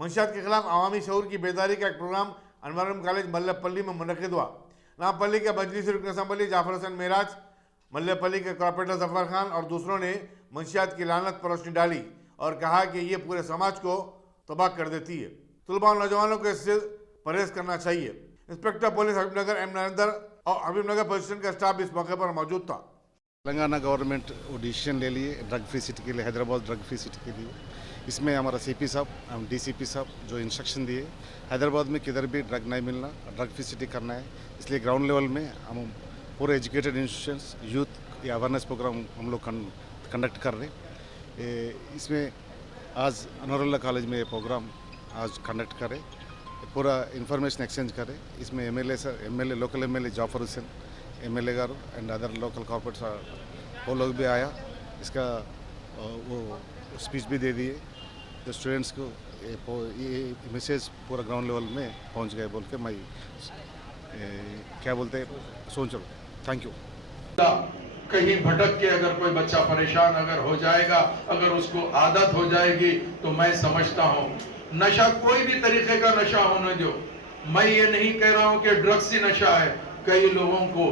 मंशियात के खिलाफ अवामी शऊर की बेदारी का एक प्रोग्राम अनवरम कॉलेज मल्लपल्ली में मुनक़िद हुआ। नामपल्ली के मजलिस रुकन असम्बली जाफर हसन मेराज, मल्लपल्ली के कॉर्पोरेटर जफर खान और दूसरों ने मंशियात की लानत पर रोशनी डाली और कहा कि ये पूरे समाज को तबाह कर देती है। तलबा और नौजवानों को इससे परहेज करना चाहिए। Inspector police Habibnagar M Narendra और हबीबनगर पुलिस स्टेशन का स्टाफ इस मौके पर मौजूद था। तेलंगाना गवर्नमेंट वो डिसीजन ले लिए ड्रग फ्री सिटी के लिए, हैदराबाद ड्रग फ्री सिटी के लिए। इसमें हमारा सीपी साहब, हम डीसीपी साहब जो इंस्ट्रक्शन दिए, हैदराबाद में किधर भी ड्रग नहीं मिलना, ड्रग फ्री सिटी करना है। इसलिए ग्राउंड लेवल में हम पूरे एजुकेटेड इंस्टीट्यूशंस यूथ या अवेयरनेस प्रोग्राम हम लोग कंडक्ट कर रहे हैं। इसमें आज अनवरुल्लाह कॉलेज में ये प्रोग्राम आज कंडक्ट करें, पूरा इंफॉर्मेशन एक्सचेंज करें। इसमें MLA local MLA Jafar Hussain MLA garu and other local corporates वो लोग भी आया, इसका वो स्पीच भी दे दिए। तो स्टूडेंट्स को ये मैसेज पूरा ग्राउंड लेवल में पहुंच गए बोल के मैं क्या बोलते हैं सोच लो। Thank you. कहीं भटक के अगर कोई बच्चा परेशान अगर हो जाएगा, अगर उसको आदत हो जाएगी, तो मैं समझता हूँ नशा कोई भी तरीके का नशा होने दो। मैं ये नहीं कह रहा हूँ कि ड्रग्स ही नशा है। कई लोगों को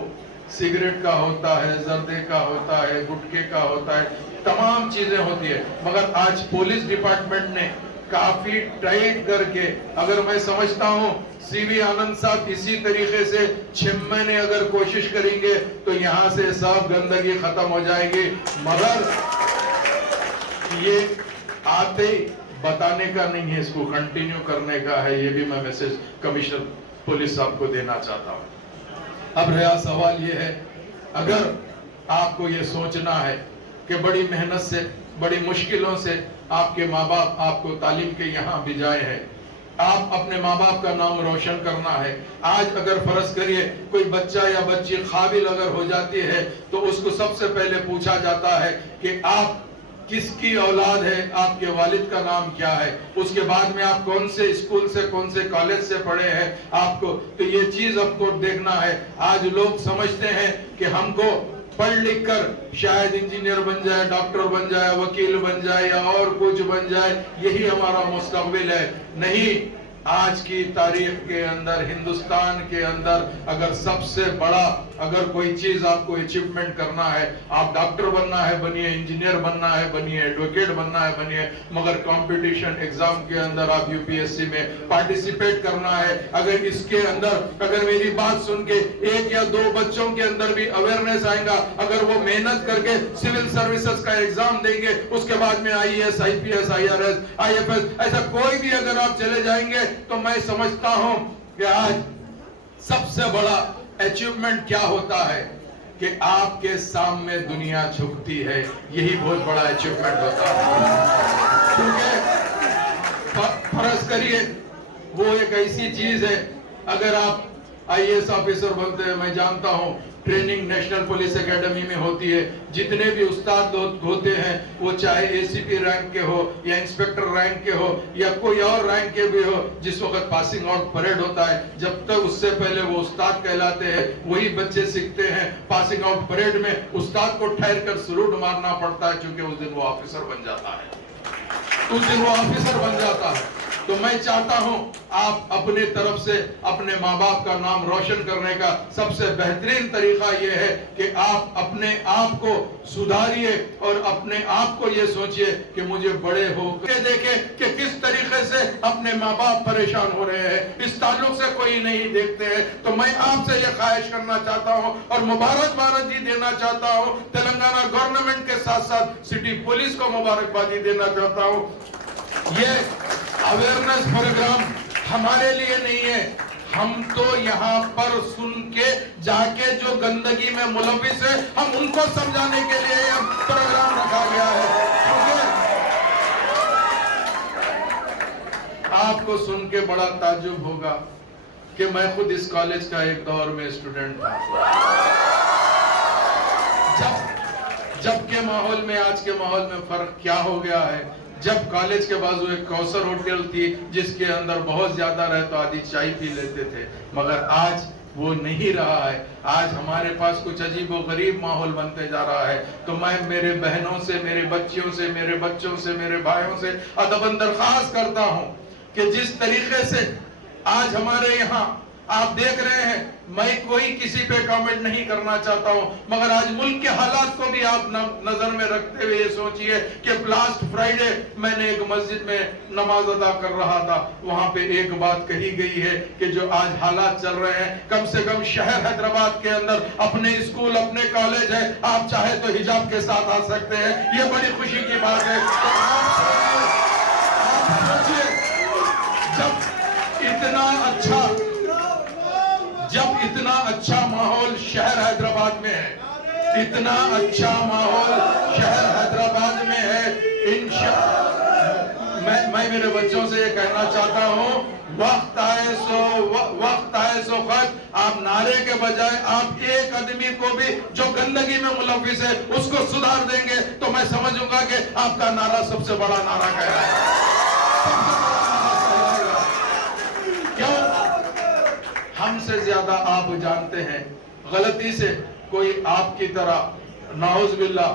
सिगरेट का होता है, जर्दे का होता है, गुटखे का होता है, तमाम चीजें होती है। मगर आज पुलिस डिपार्टमेंट ने काफी टाइट करके, अगर मैं समझता हूँ सीवी आनंद साहब इसी तरीके से 6 महीने अगर कोशिश करेंगे तो यहाँ से सब गंदगी खत्म हो जाएगी। मगर ये आते बताने का नहीं है, इसको कंटिन्यू करने का है। ये भी मैं मैसेज कमिश्नर पुलिस साहब को देना चाहता हूँ। अब रहा सवाल ये है, अगर आपको ये सोचना है कि बड़ी मेहनत से, बड़ी मुश्किलों से आपके माँ बाप आपको तालीम के यहाँ भिजाए हैं, आप अपने माँ बाप का नाम रोशन करना है। आज अगर फर्ज करिए कोई बच्चा या बच्ची काबिल अगर हो जाती है तो उसको सबसे पहले पूछा जाता है कि आप किसकी औलाद है, आपके वालिद का नाम क्या है, उसके बाद में आप कौन से स्कूल से, कौन से कॉलेज से पढ़े हैं आपको, तो ये चीज आपको देखना है। आज लोग समझते हैं कि हमको पढ़ लिख कर शायद इंजीनियर बन जाए, डॉक्टर बन जाए, वकील बन जाए या और कुछ बन जाए, यही हमारा मुस्तकबिल है। नहीं, आज की तारीख के अंदर, हिंदुस्तान के अंदर अगर सबसे बड़ा अगर कोई चीज आपको अचीवमेंट करना है, आप डॉक्टर बनना है बनिए, इंजीनियर बनना है बनिए, एडवोकेट बनना है बनिए, मगर कंपटीशन एग्जाम के अंदर आप यूपीएससी में पार्टिसिपेट करना है। अगर इसके अंदर अगर मेरी बात सुन के 1 या 2 बच्चों के अंदर भी अवेयरनेस आएगा, अगर वो मेहनत करके सिविल सर्विसेज का एग्जाम देंगे, उसके बाद में आईएएस, आईपीएस, आईआरएस, आईएफएस, ऐसा कोई भी अगर आप चले जाएंगे तो मैं समझता हूं कि आज सबसे बड़ा अचीवमेंट क्या होता है कि आपके सामने दुनिया झुकती है, यही बहुत बड़ा अचीवमेंट होता है। क्योंकि फर्ज करिए वो एक ऐसी चीज है, अगर आप आईएएस ऑफिसर बनते हैं, मैं जानता हूं ट्रेनिंग नेशनल पुलिस एकेडमी में होती है, जितने भी उस्ताद होते हैं वो चाहे एसीपी रैंक के हो या इंस्पेक्टर रैंक के हो या कोई और रैंक के भी हो, जिस वक्त पासिंग आउट परेड होता है, जब तक उससे पहले वो उस्ताद कहलाते हैं, वही बच्चे सीखते हैं। पासिंग आउट परेड में उस्ताद को ठहर कर सलूट मारना पड़ता है, क्योंकि उस दिन वो ऑफिसर बन जाता है, उस दिन वो ऑफिसर बन जाता है। तो मैं चाहता हूं आप अपने तरफ से अपने माँ बाप का नाम रोशन करने का सबसे बेहतरीन तरीका यह है कि आप अपने आप को सुधारिए और अपने आप को ये सोचिए कि मुझे बड़े हो के देखें कि किस तरीके से अपने माँ बाप परेशान हो रहे हैं, इस ताल्लुक से कोई नहीं देखते हैं। तो मैं आपसे ये ख्वाहिश करना चाहता हूँ और मुबारकबादी देना चाहता हूँ, तेलंगाना गवर्नमेंट के साथ साथ सिटी पुलिस को मुबारकबादी देना चाहता हूँ। ये अवेयरनेस प्रोग्राम हमारे लिए नहीं है, हम तो यहाँ पर सुन के जाके जो गंदगी में मुलविस है, हम उनको समझाने के लिए यह प्रोग्राम रखा गया है। आपको सुन के बड़ा ताज्जुब होगा कि मैं खुद इस कॉलेज का एक दौर में स्टूडेंट था। जब के माहौल में आज के माहौल में फर्क क्या हो गया है। जब कॉलेज के बाजू एक कौसर होटल थी जिसके अंदर बहुत ज्यादा रहता आदि चाय पी लेते थे, मगर आज वो नहीं रहा है। आज हमारे पास कुछ अजीबो गरीब माहौल बनते जा रहा है। तो मैं मेरे बहनों से, मेरे बच्चियों से, मेरे बच्चों से, मेरे भाइयों से अदबन दरख्वास्त करता हूं कि जिस तरीके से आज हमारे यहाँ आप देख रहे हैं, मैं कोई किसी पे कमेंट नहीं करना चाहता हूं, मगर आज मुल्क के हालात को भी आप नजर में रखते हुए ये सोचिए कि लास्ट फ्राइडे मैंने एक मस्जिद में नमाज अदा कर रहा था, वहां पे एक बात कही गई है कि जो आज हालात चल रहे हैं, कम से कम शहर हैदराबाद के अंदर अपने स्कूल, अपने कॉलेज है, आप चाहे तो हिजाब के साथ आ सकते हैं, ये बड़ी खुशी की बात है। तो आप सोचिए, जब इतना अच्छा माहौल शहर हैदराबाद में है, इतना अच्छा माहौल शहर हैदराबाद में है, मैं मेरे बच्चों से ये कहना चाहता हूँ, वक्त आए सो खत। आप नारे के बजाय आप एक आदमी को भी जो गंदगी में मुलविस है उसको सुधार देंगे तो मैं समझूंगा कि आपका नारा सबसे बड़ा नारा कहलाएगा। क्यों? हमसे ज्यादा आप जानते हैं, गलती से कोई आपकी तरह नाउज़-बिल्लाह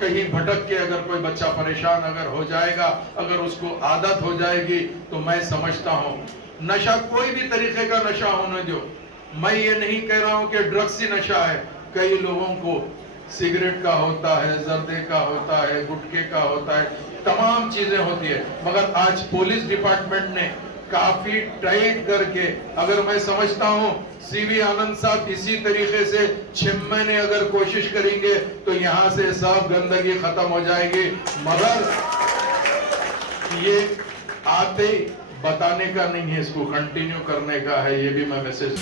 कहीं भटक के अगर कोई बच्चा परेशान अगर हो जाएगा, अगर उसको आदत हो जाएगी, तो मैं समझता हूँ नशा कोई भी तरीके का नशा होने दो। मैं ये नहीं कह रहा हूँ कि ड्रग्स ही नशा है, कई लोगों को सिगरेट का होता है, जर्दे का होता है, गुटखे का होता है, तमाम चीजें होती है, मगर आज पुलिस डिपार्टमेंट ने काफी टाइट करके, अगर मैं समझता हूं सीवी आनंद साहब इसी तरीके से 6 महीने अगर कोशिश करेंगे तो यहां से सब गंदगी खत्म हो जाएगी, मगर ये आते बताने का नहीं है, इसको कंटिन्यू करने का है, ये भी मैं मैसेज